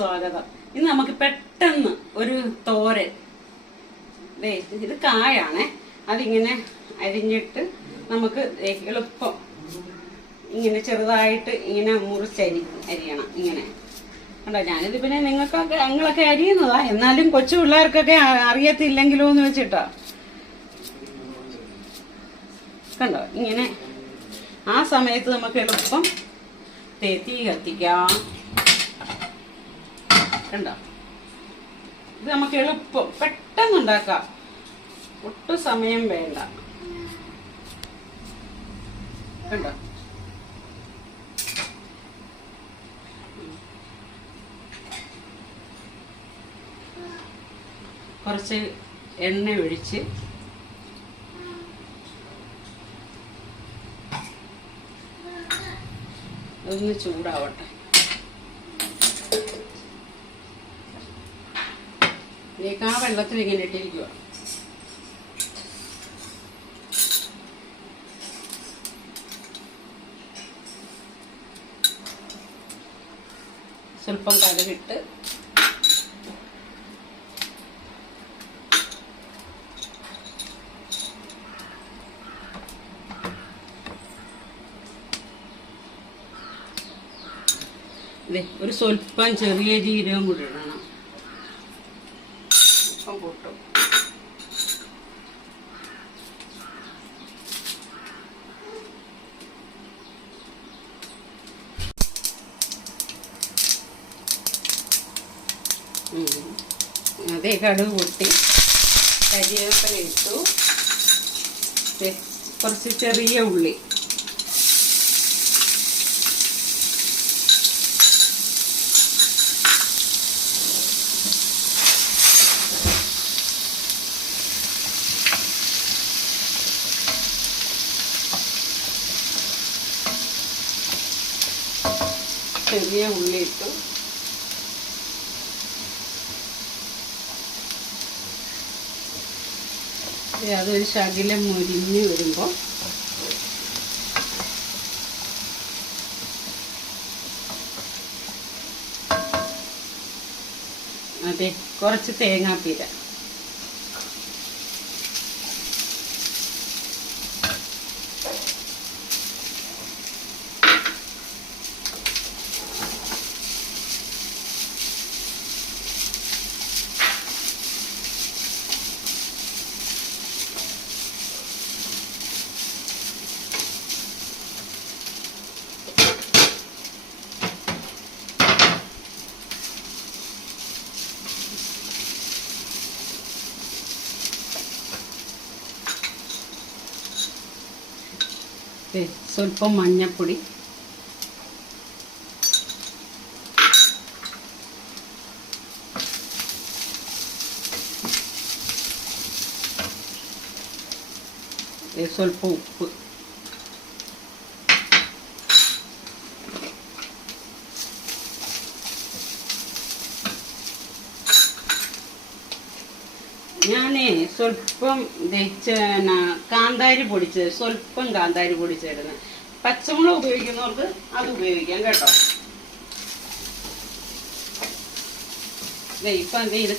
സ്വാഗതം. ഇന്ന് നമുക്ക് പെട്ടെന്ന് ഒരു തോരൻ. ഇത് കായാണേ. അതിങ്ങനെ അരിഞ്ഞിട്ട് നമുക്ക് എളുപ്പം ഇങ്ങനെ ചെറുതായിട്ട് ഇങ്ങനെ മുറിച്ചരി അരിയണം ഇങ്ങനെ. കണ്ടോ? ഞാനിത് പിന്നെ നിങ്ങൾക്കൊക്കെ ഞങ്ങളൊക്കെ അരിയുന്നതാ. എന്നാലും കൊച്ചു പിള്ളേർക്കൊക്കെ അറിയത്തില്ലെങ്കിലോ എന്ന് വെച്ചിട്ടോ. കണ്ടോ? ഇങ്ങനെ ആ സമയത്ത് നമുക്ക് എളുപ്പം തീ കത്തിക്കാം. കണ്ടോ? ഇത് നമുക്ക് എളുപ്പം. പെട്ടെന്ന് ഉണ്ടാക്കാം. ഒട്ടും സമയം വേണ്ട. കണ്ടോ? കുറച്ച് എണ്ണ ഒഴിച്ച് ഒന്ന് ചൂടാവട്ടെ. ഇതിലേക്ക് ആ വെള്ളത്തിൽ ഇങ്ങനെ ഇട്ടിരിക്കുക സ്വല്പം കടുകിട്ട് ഒരു സ്വല്പം ചെറിയ ജീരകം കൂടി ഇടണം അപ്പം പൊട്ടും ഉം. അതേ കടുക് പൊട്ടി. കരിവേപ്പില ഇട്ടു. കുറച്ച് ചെറിയ ഉള്ളി. ചെറിയ ഉള്ളി ഇട്ടു. അതൊരു ശകലം മുരിഞ്ഞ് വരുമ്പോൾ അതെ കുറച്ച് തേങ്ങാപ്പീര. ദേ, സ്വല്പം മഞ്ഞപ്പൊടി ദേ, സ്വല്പം സ്വല്പം കാന്താരി പൊടിച്ച് സ്വല്പം കാന്താരി പൊടിച്ചിടുന്നത് പച്ചമുളക് ഉപയോഗിക്കുന്നവർക്ക് അത് ഉപയോഗിക്കാം കേട്ടോ. ഇപ്പം ഇത്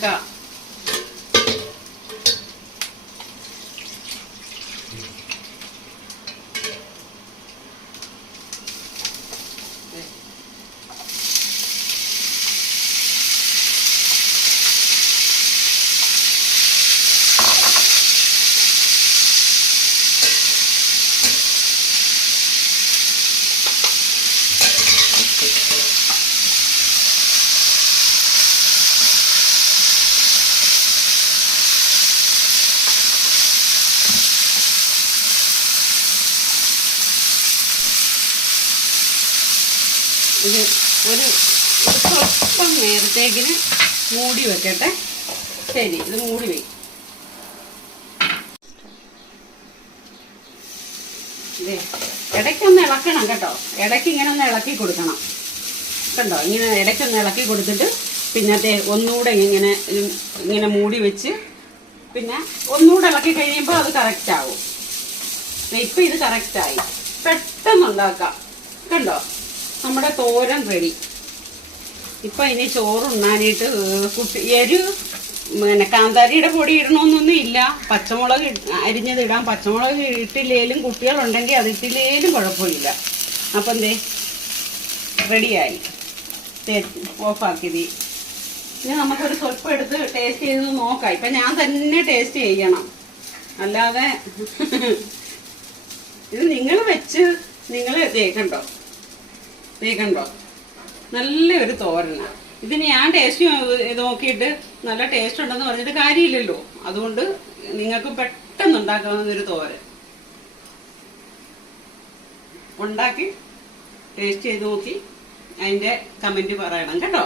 ഇത് ഒരു സ്വല്പം നേരത്തേക്കിന് മൂടി വെക്കട്ടെ. ശരി ഇത് മൂടി വയ്ക്കും ഇടയ്ക്കൊന്ന് ഇളക്കണം കേട്ടോ. ഇടയ്ക്ക് ഇങ്ങനെ ഒന്ന് ഇളക്കി കൊടുക്കണം. കണ്ടോ? ഇങ്ങനെ ഇടയ്ക്കൊന്ന് ഇളക്കി കൊടുത്തിട്ട് പിന്നെ ഒന്നുകൂടെ ഇങ്ങനെ ഇങ്ങനെ മൂടി വെച്ച് പിന്നെ ഒന്നുകൂടെ ഇളക്കി കഴിയുമ്പോൾ അത് കറക്റ്റ് ആവും. ദേ ഇപ്പം ഇത് കറക്റ്റായി പെട്ടെന്ന് ഉണ്ടാക്കാം. കണ്ടോ? നമ്മുടെ തോരൻ റെഡി. ഇപ്പം ഇനി ചോറുണ്ണാനായിട്ട് കുട്ടി എരു പിന്നെ കാന്താരിയുടെ പൊടി ഇടണമെന്നൊന്നും ഇല്ല. പച്ചമുളക് അരിഞ്ഞത് ഇടാം. പച്ചമുളക് ഇട്ടില്ലേലും കുട്ടികളുണ്ടെങ്കിൽ അത് ഇട്ടില്ലേലും കുഴപ്പമില്ല. അപ്പം എന്തേ? റെഡിയായി. ഓഫാക്കിയത്. ഇനി നമുക്കൊരു സ്വൽപ്പം എടുത്ത് ടേസ്റ്റ് ചെയ്ത് നോക്കാം. ഇപ്പം ഞാൻ തന്നെ ടേസ്റ്റ് ചെയ്യണം. അല്ലാതെ ഇത് നിങ്ങൾ വെച്ച് നിങ്ങൾ തേക്കണ്ടോ തേക്കണ്ടോ നല്ലൊരു തോരനാണ് ഇതിന് ഞാൻ ടേസ്റ്റ് നോക്കിയിട്ട് നല്ല ടേസ്റ്റ് ഉണ്ടെന്ന് പറഞ്ഞിട്ട് കാര്യമില്ലല്ലോ. അതുകൊണ്ട് നിങ്ങൾക്ക് പെട്ടെന്ന് ഉണ്ടാക്കാവുന്ന ഒരു തോരൻ. ഉണ്ടാക്കി ടേസ്റ്റ് ചെയ്ത് നോക്കി. അതിന്റെ കമന്റ് പറയണം. കേട്ടോ?